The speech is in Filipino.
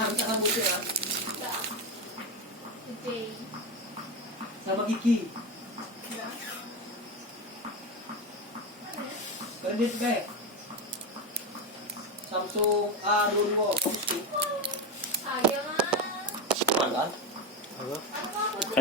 Saan ka kabuti ha? Today. Sa Magiki. Credit ba eh? Samsung Roon mo. Sayang ah. Kumagal? Ano ba?